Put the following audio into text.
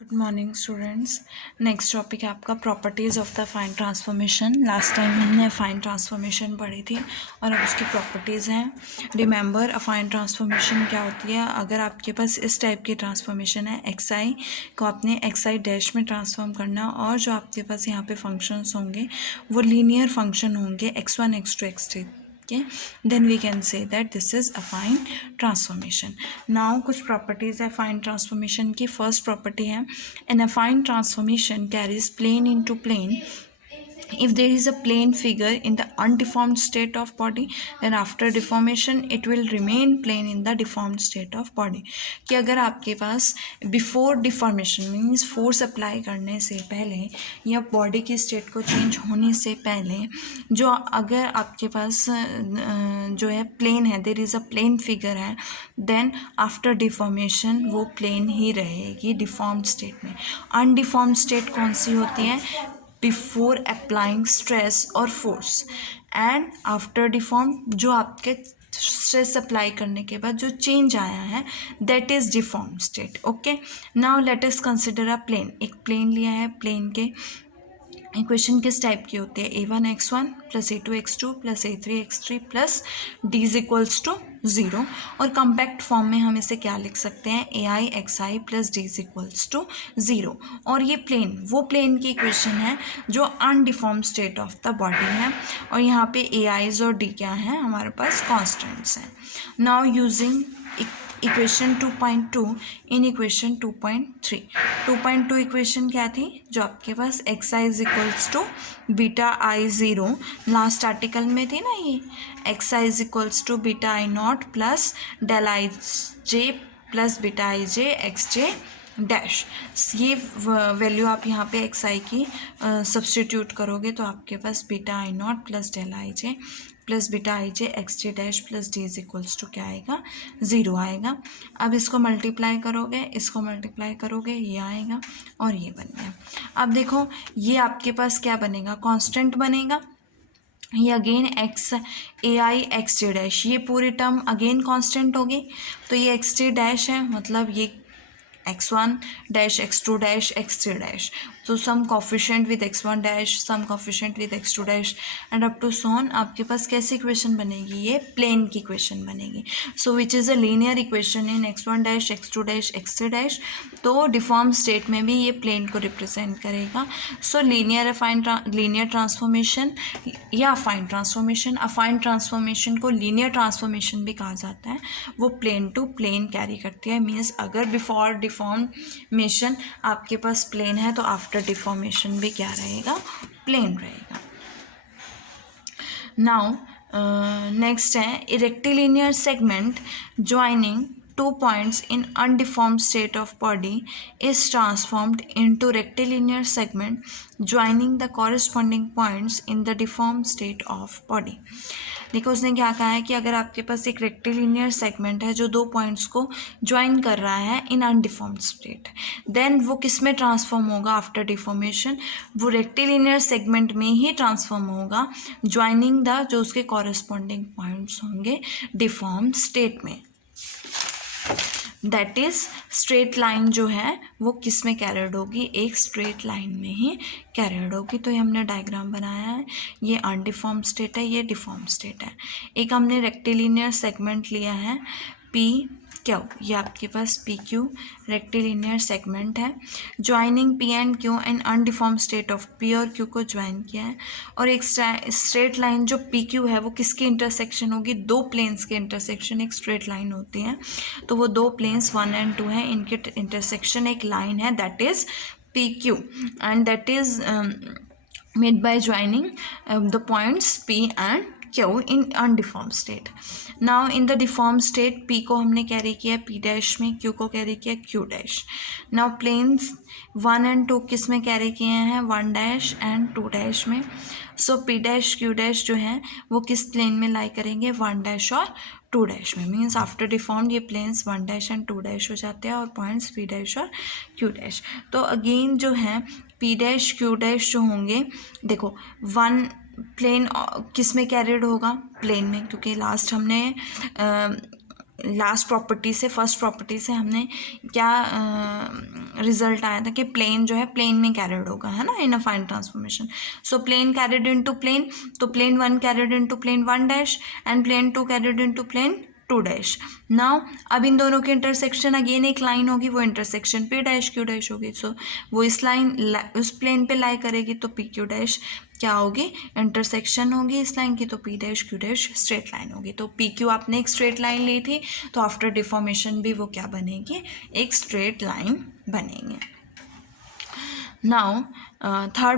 Good morning students. Next topic है आपका properties of the fine transformation. Last time हमने fine transformation पढ़ी थी और अब उसकी प्रॉपर्टीज़ हैं। रिमेंबर अ फाइन ट्रांसफॉर्मेशन क्या होती है। अगर आपके पास इस टाइप की ट्रांसफॉर्मेशन है, एक्स आई को आपने एक्स आई डैश में ट्रांसफॉर्म करना और जो आपके पास यहाँ पे फंक्शंस होंगे वो लीनियर फंक्शन होंगे x1 x2 x3। okay, then we can say that this is a fine transformation. Now कुछ properties है fine transformation की। first property है an affine transformation carries plane into plane if there is a plane figure in the undeformed state of body, then after deformation it will remain plane in the deformed state of body। कि अगर आपके पास before deformation means force apply करने से पहले या body की state को चेंज होने से पहले जो अगर आपके पास जो है प्लेन है, there is a plane figure है, देन आफ्टर डिफॉर्मेशन वो प्लेन ही रहेगी डिफॉर्म्ड स्टेट में। अनडिफॉर्म्ड स्टेट कौन सी होती है? बिफोर अप्लाइंग स्ट्रेस और फोर्स एंड आफ्टर डिफॉर्म जो आपके स्ट्रेस अप्लाई करने के बाद जो चेंज आया है that is deform state. Okay, now let us consider a plane. एक प्लेन लिया है, प्लेन के इक्वेशन किस टाइप की होती है? a1x1 plus a2x2 plus a3x3 plus d is equals to 0। और कम्पैक्ट फॉर्म में हम इसे क्या लिख सकते हैं? ai xi plus d is equals to 0। और ये प्लेन वो प्लेन की इक्वेशन है जो अनडिफॉर्म स्टेट ऑफ द बॉडी है और यहाँ पे ai's और d क्या हैं? हमारे पास कॉन्स्टेंट्स हैं। Now using equation 2.2 in equation 2.3। 2.2 equation क्या थी? जो आपके पास X I is equals to beta I zero, last article में थी ना ये, X I is equals to beta I naught plus del I J plus beta I J X J dash. ये वैल्यू आप यहाँ पे एक्स आई की substitute करोगे तो आपके पास beta I naught plus del I J plus beta I J X J dash plus D is equals to क्या आएगा? 0 आएगा। अब इसको मल्टीप्लाई करोगे, इसको मल्टीप्लाई करोगे, ये आएगा और ये बन गया। अब देखो ये आपके पास क्या बनेगा? कांस्टेंट बनेगा। ये अगेन एक्स ए आई एक्स जे डैश, ये पूरी टर्म अगेन कांस्टेंट होगी तो ये एक्स जे डैश है, मतलब ये x1 dash x2 dash x3 dash. तो some coefficient with x1 dash, some coefficient with x2 dash and up to so on. आपके पास कैसी इक्वेशन बनेगी? ये प्लेन की इक्वेशन बनेगी। So which is a linear equation in x1 dash x2 dash x3 dash. तो deform state में भी ये प्लेन को रिप्रेजेंट करेगा। सो लीनियर ट्रांसफॉर्मेशन या अफाइन ट्रांसफॉर्मेशन, अफाइन ट्रांसफॉर्मेशन को लीनियर ट्रांसफॉर्मेशन भी कहा जाता है। वो प्लेन टू प्लेन कैरी करती है। मीन्स अगर बिफोर डिफॉर्मेशन आपके पास प्लेन है तो आफ्टर डिफॉर्मेशन भी क्या रहेगा? प्लेन रहेगा। नाउ नेक्स्ट है rectilinear segment joining two points in undeformed state of body is transformed into rectilinear segment joining the corresponding points in the deformed state of body। देखो उसने क्या कहा है कि अगर आपके पास एक रेक्टिलिनियर सेगमेंट है जो दो पॉइंट्स को ज्वाइन कर रहा है इन अनडिफॉर्म्ड स्टेट, देन वो किस में ट्रांसफॉर्म होगा आफ्टर डिफॉर्मेशन? वो रेक्टिलिनियर सेगमेंट में ही ट्रांसफॉर्म होगा ज्वाइनिंग द जो उसके कॉरेस्पॉन्डिंग पॉइंट्स होंगे डिफॉर्म्ड स्टेट में। दैट इज़ स्ट्रेट लाइन जो है वो किस में कैरियड होगी? एक स्ट्रेट लाइन में ही कैरियड होगी। तो ये हमने डायग्राम बनाया है, ये अनडिफॉर्म स्टेट है, ये डिफॉर्म स्टेट है। एक हमने रेक्टिलिनियर सेगमेंट लिया है पी क्यू, ये आपके पास पी क्यू रेक्टिलिनियर सेगमेंट है। Joining P and Q and undeform state of P और क्यू को ज्वाइन किया है। और एक स्ट्रेट लाइन जो पी क्यू है वो किसकी इंटरसेक्शन होगी? दो प्लेन्स के इंटरसेक्शन एक स्ट्रेट लाइन होती है। तो वो दो प्लेन्स 1 and 2 हैं, इनके इंटरसेक्शन एक लाइन है that is P Q and that is made by joining the points P and Q in undeform state. Now in the deform state P को हमने कैरी किया पी डैश में, Q को carry किया Q dash. Now planes 1 and 2 किस में carry किए हैं? 1 डैश एंड 2 डैश में। सो पी डैश क्यू डैश जो है वो किस प्लेन में लाई करेंगे? 1 डैश और 2 डैश में। मीन्स आफ्टर डिफॉर्म ये प्लेन्स 1 डैश एंड 2 डैश हो जाते हैं और पॉइंट्स पी डैश और क्यू डैश। तो अगेन जो है पी डैश क्यू डैश जो होंगे, देखो 1 प्लेन किस में कैरिड होगा? प्लेन में, क्योंकि लास्ट हमने लास्ट प्रॉपर्टी से फर्स्ट प्रॉपर्टी से हमने क्या रिजल्ट आया था कि प्लेन जो है प्लेन में कैरिड होगा, है ना, in affine transformation. So plane carried into plane, तो plane 1 carried into plane 1 dash and plane 2 carried into plane 2 dash. Now अब इन दोनों की इंटरसेक्शन अगेन एक लाइन होगी, वो intersection P dash Q dash होगी. सो वो इस लाइन उस प्लेन पे लाई करेगी तो पी क्यू डैश क्या होगी, इंटरसेक्शन होगी इस लाइन की, तो P dash Q dash straight line होगी. तो पी क्यू आपने एक स्ट्रेट लाइन ली थी, तो आफ्टर डिफॉर्मेशन भी वो क्या बनेगी, एक स्ट्रेट लाइन बनेंगे. Now third